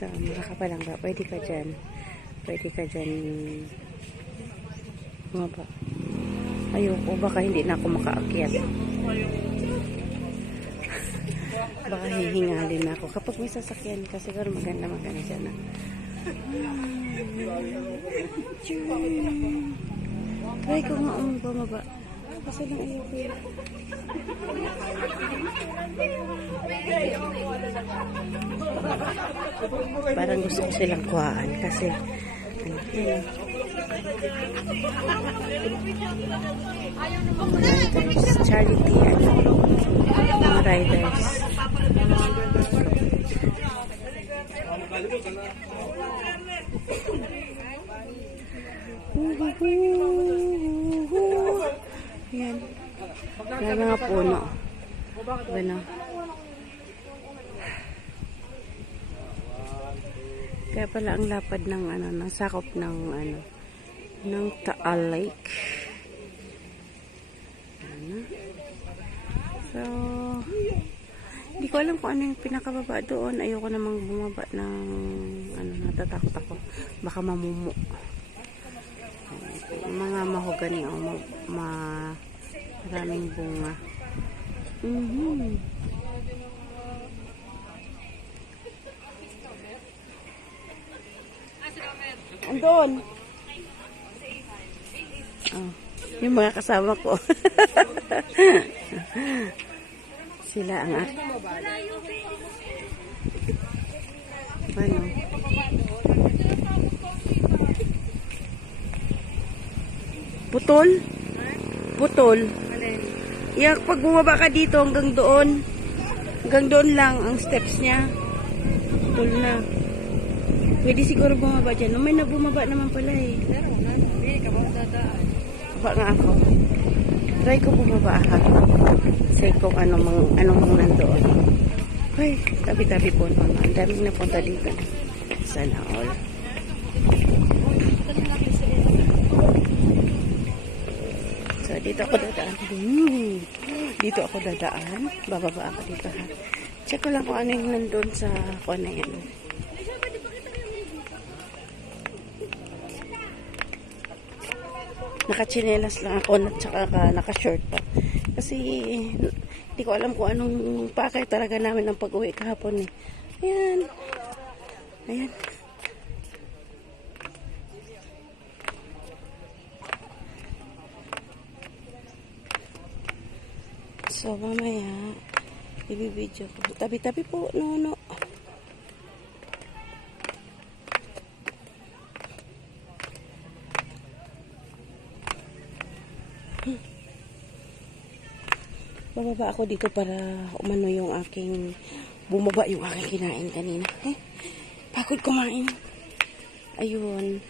So, makakapalangga. Pwede ka dyan. Pwede ka dyan. Mga ba? Ayoko. Baka hindi na ako makaakyat. Baka hihingalin na ako. Kapag may sasakyan ka, siguro maganda dyan na. Try ko nga ang bumaba. Kasi lang ayoko yun. Parang gusto ko silang kuhaan kasi riders, charity mga riders. Yan. May mga puno. Ano? Kaya pala ang lapad ng ano, ng sakop ng ano, ng Taal Lake. Ano? So, hindi ko alam kung ano yung pinakababa doon. Ayoko namang bumaba ng ano, natatakot ako. Baka mamumo. Mga mahogani o maraming bunga. Andun. Oh, yung mga kasama ko. Sila ang ano? Putol? Putol. Yak, pag bumaba ka dito hanggang doon. Hanggang doon lang ang steps niya. Putol na. Pwede siguro bumaba dyan. No, may nabumaba naman pala eh. Baba nga ako. Try ko bumaba ha. Say kung anong nandoon. Ay, tabi-tabi po naman. Ang daming napunta dito. Sana all. So, dito ako dadaan. Dito ako dadaan. Bababa ako dito ha. Check ko lang kung ano yung nandun sa kung ano yan. Nakachinelas lang ako at saka naka-short pa. Kasi hindi ko alam kung anong pakay talaga namin ng pag-uwi kahapon eh. Ayan. Ayan. So, mamaya ibibidyo ko. Tabi-tabi po, no. Bababa ako dito para umano yung aking bumaba yung aking kinain kanina. Pagod kumain. Ayun.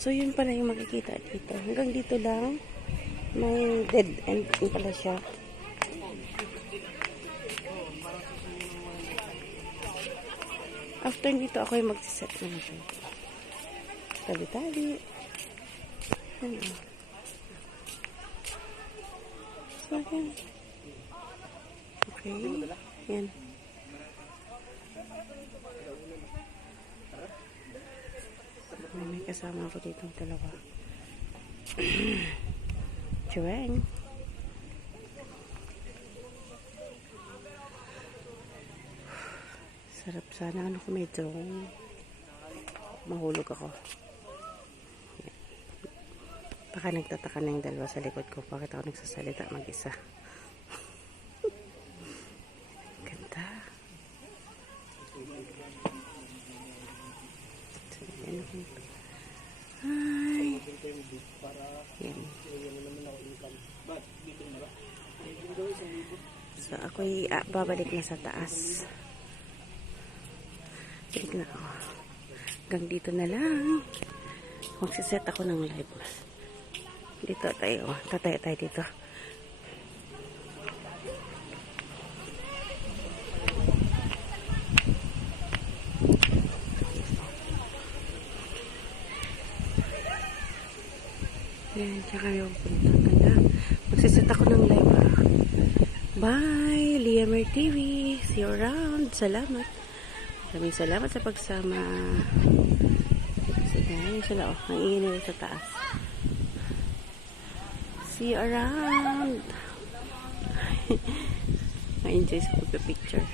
So, yun pala yung makikita dito. Hanggang dito lang. May dead end pala siya. After dito ako yung magsiset na siya. Tabi-tabi. Ano? So, yan. Okay. Yan. May kasama ako dito ng dalawa. Chuweng. Sarap sana ano kung may drone. Mahulog ako. Baka nagtataka na yung dalawa sa likod ko. Bakit ako nagsasalita mag-isa? Ganda. Hi. Yan. So, ako'y babalik na sa taas. Balik na ako. Hanggang dito na lang. Magsiset ako ng live. Dito tayo. Tataya tayo dito. Yan. Tsaka yung punta. Ganda. Magsiset ako ng live. Bye! Liamer TV. See you around. Salamat. Maraming salamat sa pagsama. Sige, ayun sila oh. Ang ingin nila sa taas. See you around. Ma-enjoy sa pagpapicture.